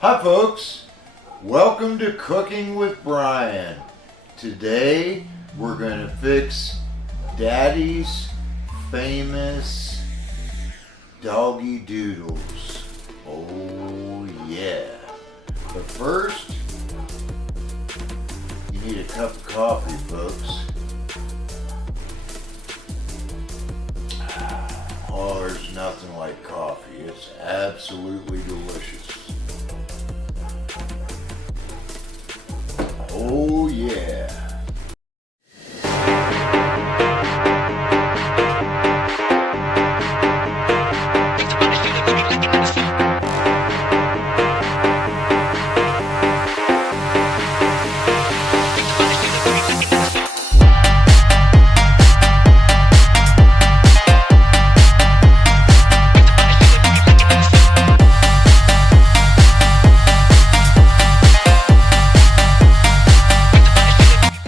Hi folks, welcome to Cooking with Brian. Today we're going to fix Daddy's famous Doggy Doodles. Oh yeah. But first, you need a cup of coffee, folks. Oh, there's nothing like coffee. It's absolutely delicious. Oh yeah.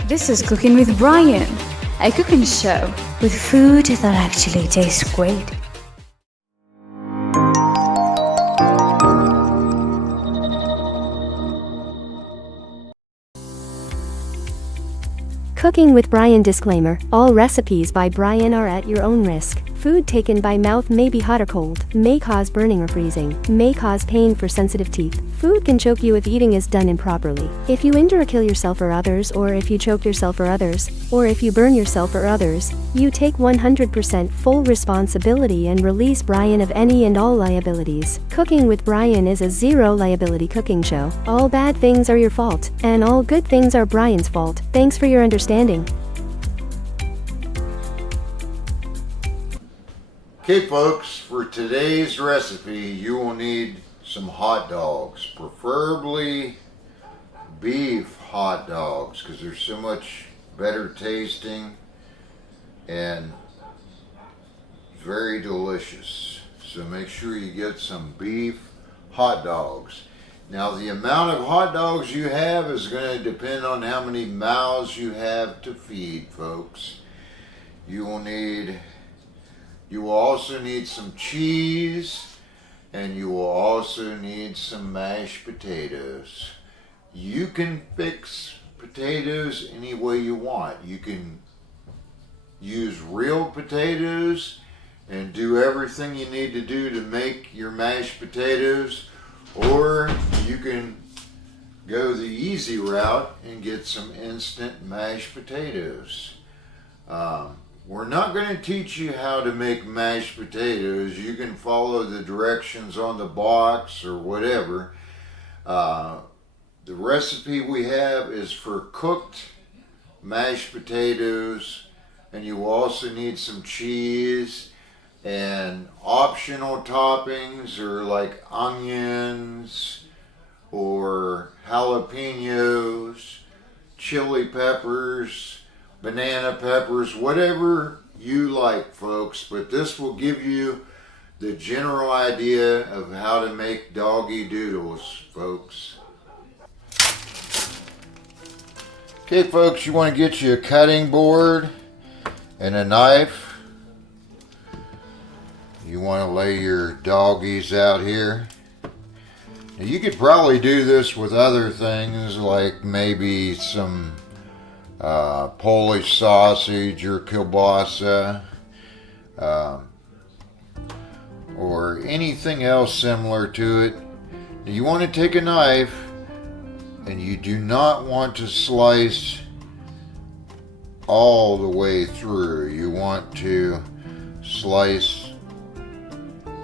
This is Cooking with Brian, a cooking show with food that actually tastes great. Cooking with Brian disclaimer: all recipes by Brian are at your own risk. Food taken by mouth may be hot or cold, may cause burning or freezing, may cause pain for sensitive teeth. Food can choke you if eating is done improperly. If you injure or kill yourself or others, or if you choke yourself or others, or if you burn yourself or others, you take 100% full responsibility and release Brian of any and all liabilities. Cooking with Brian is a zero liability cooking show. All bad things are your fault, and all good things are Brian's fault. Thanks for your understanding. Okay folks, for today's recipe you will need some hot dogs, preferably beef hot dogs because they're so much better tasting and very delicious. So make sure you get some beef hot dogs. Now the amount of hot dogs you have is going to depend on how many mouths you have to feed, folks. You will also need some cheese, and you will also need some mashed potatoes. You can fix potatoes any way you want. You can use real potatoes and do everything you need to do to make your mashed potatoes, or you can go the easy route and get some instant mashed potatoes. We're not going to teach you how to make mashed potatoes. You can follow the directions on the box or whatever. The recipe we have is for cooked mashed potatoes, and you will also need some cheese, and optional toppings are like onions or jalapenos, chili peppers, banana peppers, whatever you like, folks. But this will give you the general idea of how to make Doggy Doodles, folks. Okay, folks, you want to get you a cutting board and a knife. You want to lay your doggies out here. Now, you could probably do this with other things like maybe some Polish sausage or kielbasa, or anything else similar to it. You want to take a knife, and you do not want to slice all the way through. You want to slice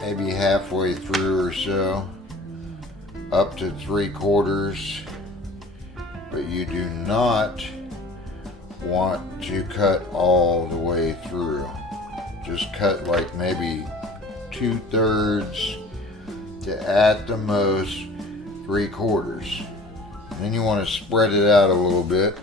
maybe halfway through or so, up to 3/4, but you do not want to cut all the way through. Just cut like maybe 2/3 to at the most 3/4. Then you want to spread it out a little bit.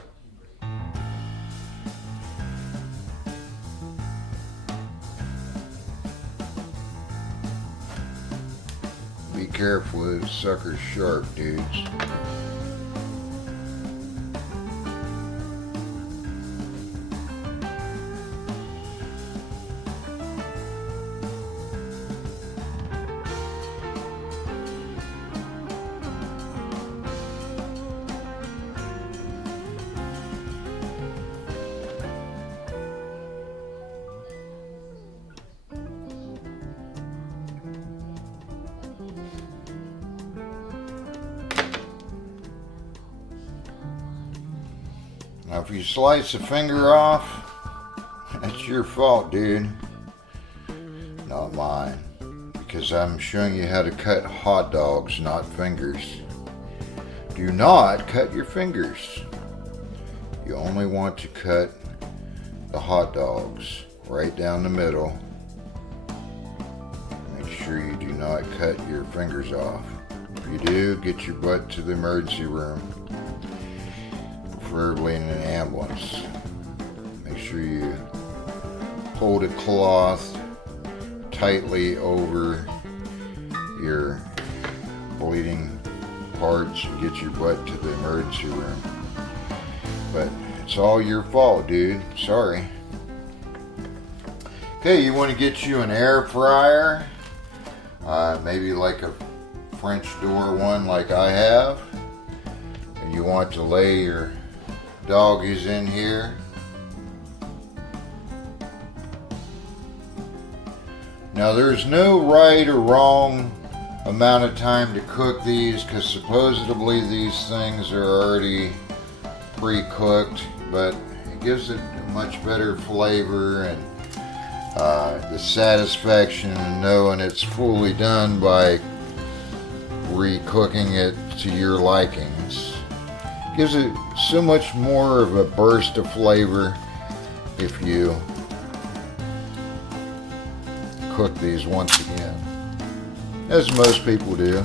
Be careful, this sucker's sharp, dudes. Now if you slice a finger off, that's your fault, dude. Not mine. Because I'm showing you how to cut hot dogs, not fingers. Do not cut your fingers. You only want to cut the hot dogs right down the middle. Make sure you do not cut your fingers off. If you do, get your butt to the emergency room, preferably in an ambulance. Make sure you hold a cloth tightly over your bleeding parts and get your butt to the emergency room. But it's all your fault, dude. Sorry. Okay, you want to get you an air fryer, maybe like a French door one like I have, and you want to lay your doggies in here. Now there's no right or wrong amount of time to cook these, because supposedly these things are already pre-cooked, but it gives it a much better flavor and the satisfaction of knowing it's fully done by re-cooking it to your likings. Gives it so much more of a burst of flavor if you cook these once again, as most people do.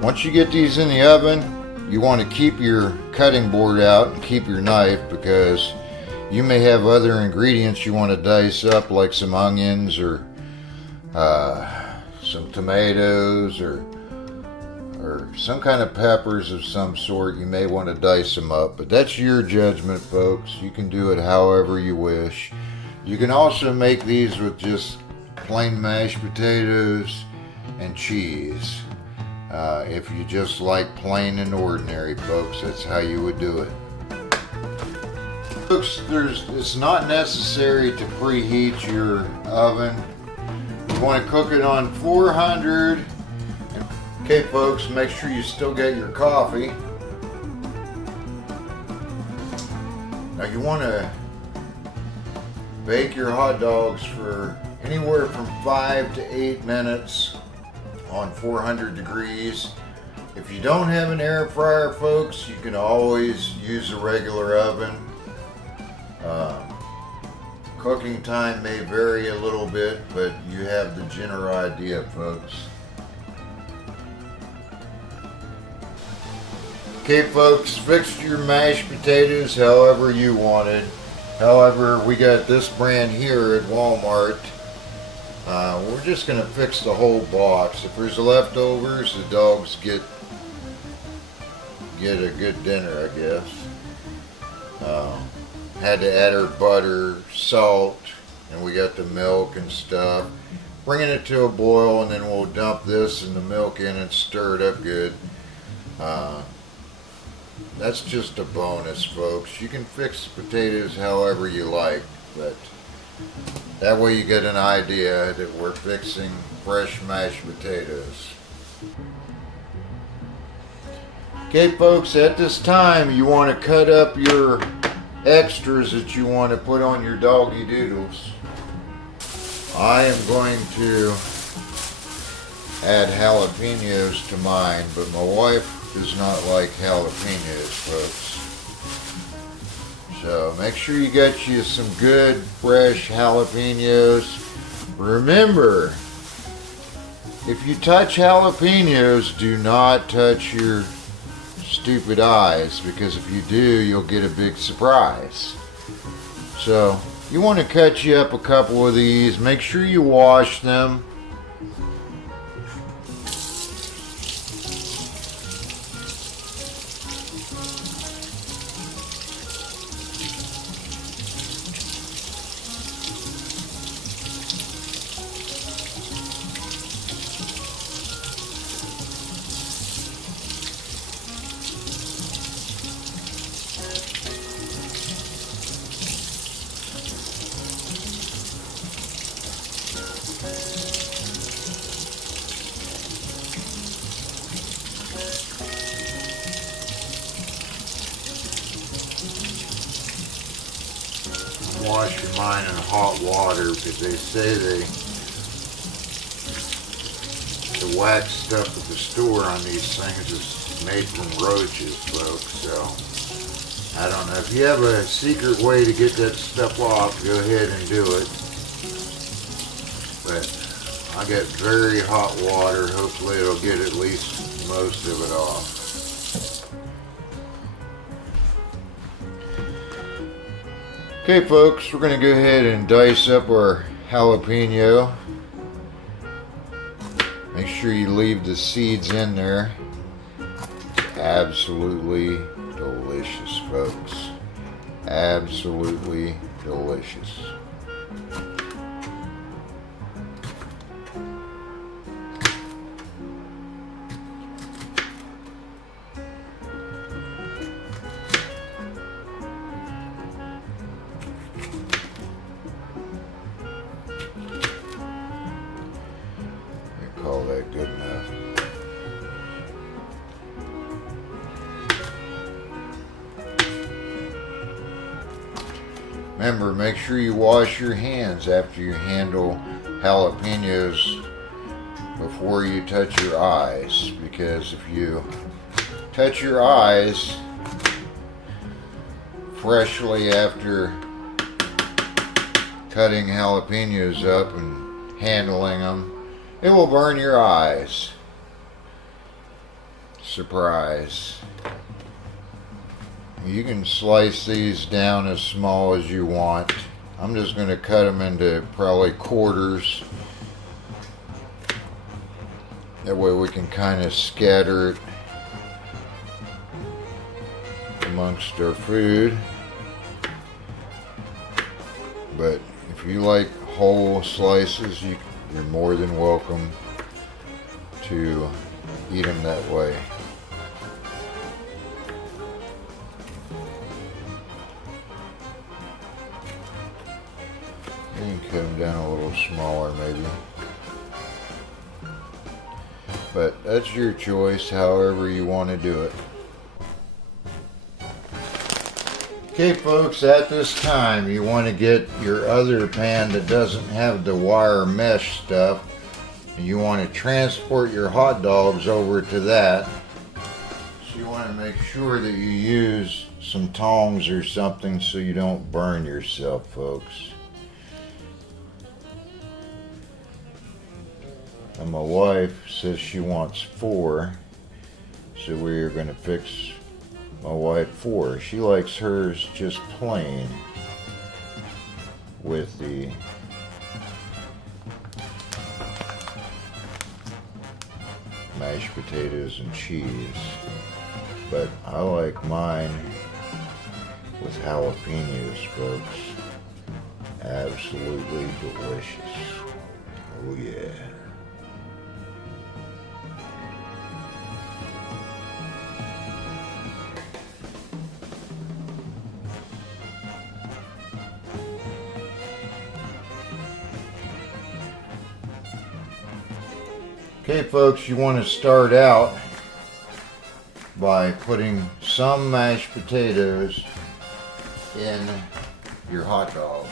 Once you get these in the oven, you want to keep your cutting board out and keep your knife, because you may have other ingredients you want to dice up, like some onions or some tomatoes or some kind of peppers of some sort. You may want to dice them up, but that's your judgment, folks. You can do it however you wish. You can also make these with just plain mashed potatoes and cheese. If you just like plain and ordinary, folks, that's how you would do it. Folks, it's not necessary to preheat your oven. You want to cook it on 400. Okay, folks, make sure you still get your coffee. Now you want to bake your hot dogs for anywhere from 5 to 8 minutes on 400 degrees. If you don't have an air fryer, folks, you can always use a regular oven. Cooking time may vary a little bit, but you have the general idea, folks. Okay, folks, fix your mashed potatoes however you wanted. However, we got this brand here at Walmart. We're just going to fix the whole box. If there's leftovers, the dogs get a good dinner, I guess. Had to add our butter, salt, and we got the milk and stuff. Bringing it to a boil, and then we'll dump this and the milk in and stir it up good. That's just a bonus, folks. You can fix the potatoes however you like, but that way you get an idea that we're fixing fresh mashed potatoes. Okay, folks, at this time you want to cut up your extras that you want to put on your Doggy Doodles. I am going to add jalapenos to mine, but my wife does not like jalapenos, folks. So make sure you get you some good fresh jalapenos. Remember, if you touch jalapenos, do not touch your stupid eyes, because if you do, you'll get a big surprise. So you want to cut you up a couple of these. Make sure you wash them. wash your mind in hot water, because they say the wax stuff at the store on these things is made from roaches, folks. So I don't know. If you have a secret way to get that stuff off, go ahead and do it. But I got very hot water. Hopefully it'll get at least most of it off. Okay folks, we're going to go ahead and dice up our jalapeno. Make sure you leave the seeds in there. It's absolutely delicious, folks. Absolutely delicious. Call that good enough. Remember, make sure you wash your hands after you handle jalapenos before you touch your eyes, because if you touch your eyes freshly after cutting jalapenos up and handling them, it will burn your eyes. Surprise. You can slice these down as small as you want. I'm just going to cut them into probably quarters. That way we can kind of scatter it amongst our food. But if you like whole slices, you're more than welcome to eat them that way. You can cut them down a little smaller maybe. But that's your choice, however you want to do it. Okay folks, at this time you want to get your other pan that doesn't have the wire mesh stuff, and you want to transport your hot dogs over to that. So you want to make sure that you use some tongs or something so you don't burn yourself, folks. And my wife says she wants 4, so we're going to fix my wife 4. She likes hers just plain with the mashed potatoes and cheese, but I like mine with jalapenos, folks. Absolutely delicious. Oh yeah. Okay folks, you want to start out by putting some mashed potatoes in your hot dogs.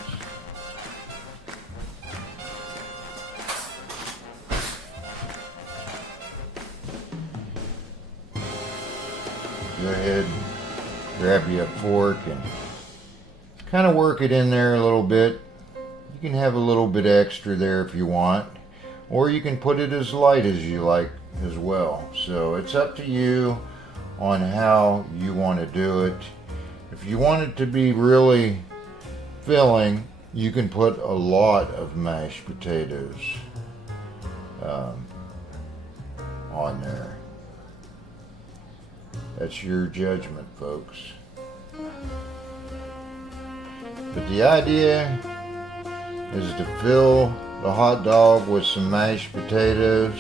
Go ahead and grab you a fork and kind of work it in there a little bit. You can have a little bit extra there if you want, or you can put it as light as you like as well. So it's up to you on how you want to do it. If you want it to be really filling, you can put a lot of mashed potatoes on there. That's your judgment, folks. But the idea is to fill the hot dog with some mashed potatoes,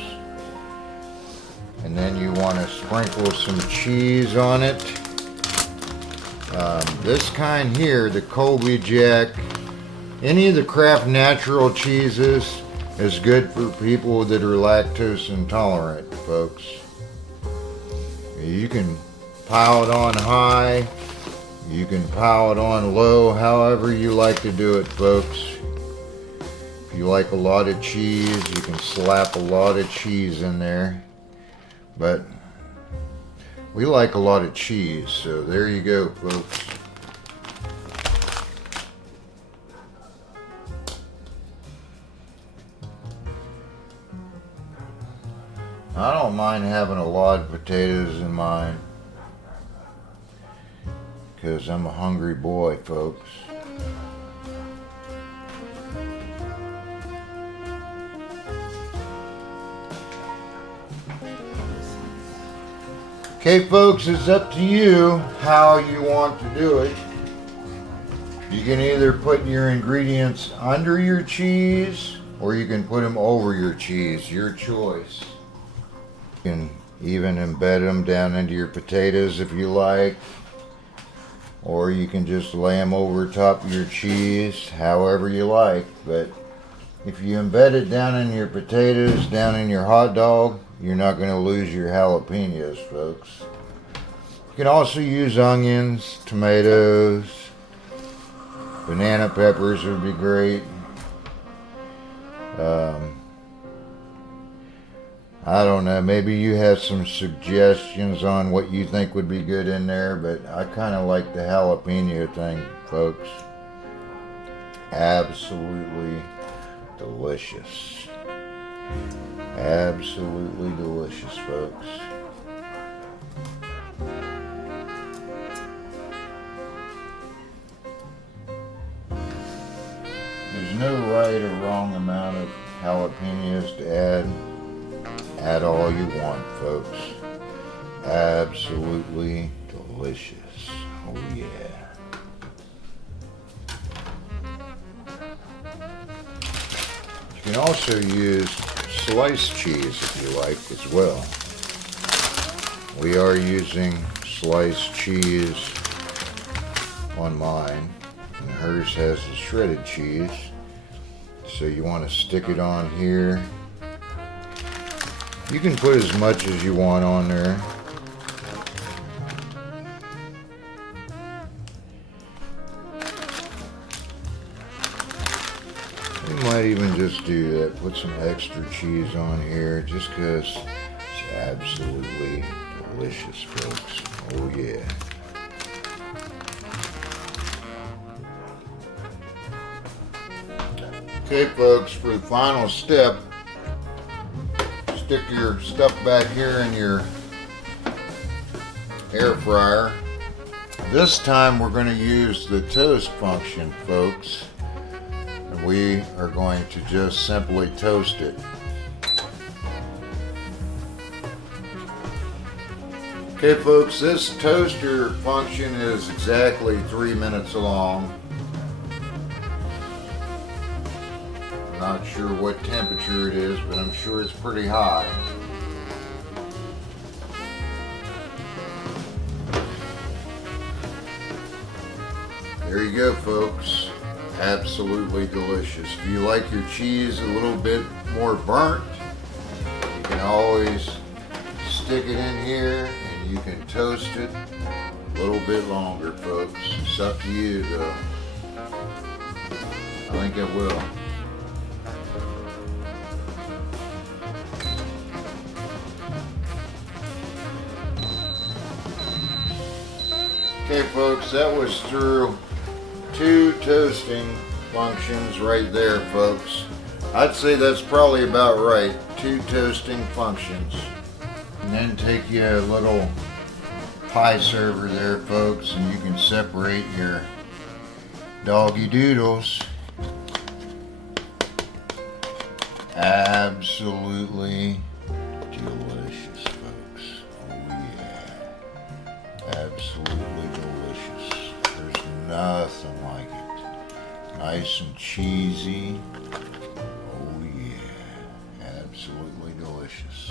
and then you want to sprinkle some cheese on it. This kind here, the Colby Jack, any of the Kraft natural cheeses is good for people that are lactose intolerant, folks. You can pile it on high, You can pile it on low, however you like to do it, folks. If you like a lot of cheese, you can slap a lot of cheese in there. But we like a lot of cheese, so there you go, folks. I don't mind having a lot of potatoes in mine, because I'm a hungry boy, folks. Okay, folks, it's up to you how you want to do it. You can either put your ingredients under your cheese, or you can put them over your cheese, your choice. You can even embed them down into your potatoes if you like, or you can just lay them over top of your cheese, however you like. But if you embed it down in your potatoes, down in your hot dog, you're not going to lose your jalapenos, folks. You can also use onions, tomatoes, banana peppers would be great. I don't know, maybe you have some suggestions on what you think would be good in there, but I kind of like the jalapeno thing, folks. Absolutely delicious. Absolutely delicious, folks. There's no right or wrong amount of jalapenos to add. Add all you want, folks. Absolutely delicious. Oh yeah. You can also use sliced cheese if you like as well. We are using sliced cheese on mine, and hers has the shredded cheese. So you want to stick it on here. You can put as much as you want on there. You might even just do that. Put some extra cheese on here just because it's absolutely delicious, folks. Oh yeah. Okay, folks, for the final step, stick your stuff back here in your air fryer. This time we're going to use the toast function, folks, and we are going to just simply toast it. Okay, folks, this toaster function is exactly 3 minutes long. Not sure what temperature it is, but I'm sure it's pretty high. There you go, folks. Absolutely delicious. If you like your cheese a little bit more burnt, you can always stick it in here and you can toast it a little bit longer, folks. It's up to you, though. I think I will. Okay, folks, that was through 2 toasting functions right there, folks. I'd say that's probably about right. 2 toasting functions. And then take you a little pie server there, folks, and you can separate your Doggy Doodles. Absolutely delicious, folks. Oh yeah. Absolutely delicious. There's nothing like it. Nice and cheesy. Oh yeah. Absolutely delicious.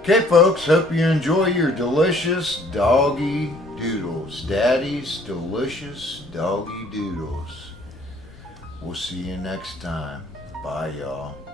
Okay, folks, hope you enjoy your delicious Doggy Doodles. Daddy's delicious Doggy Doodles. We'll see you next time. Bye, y'all.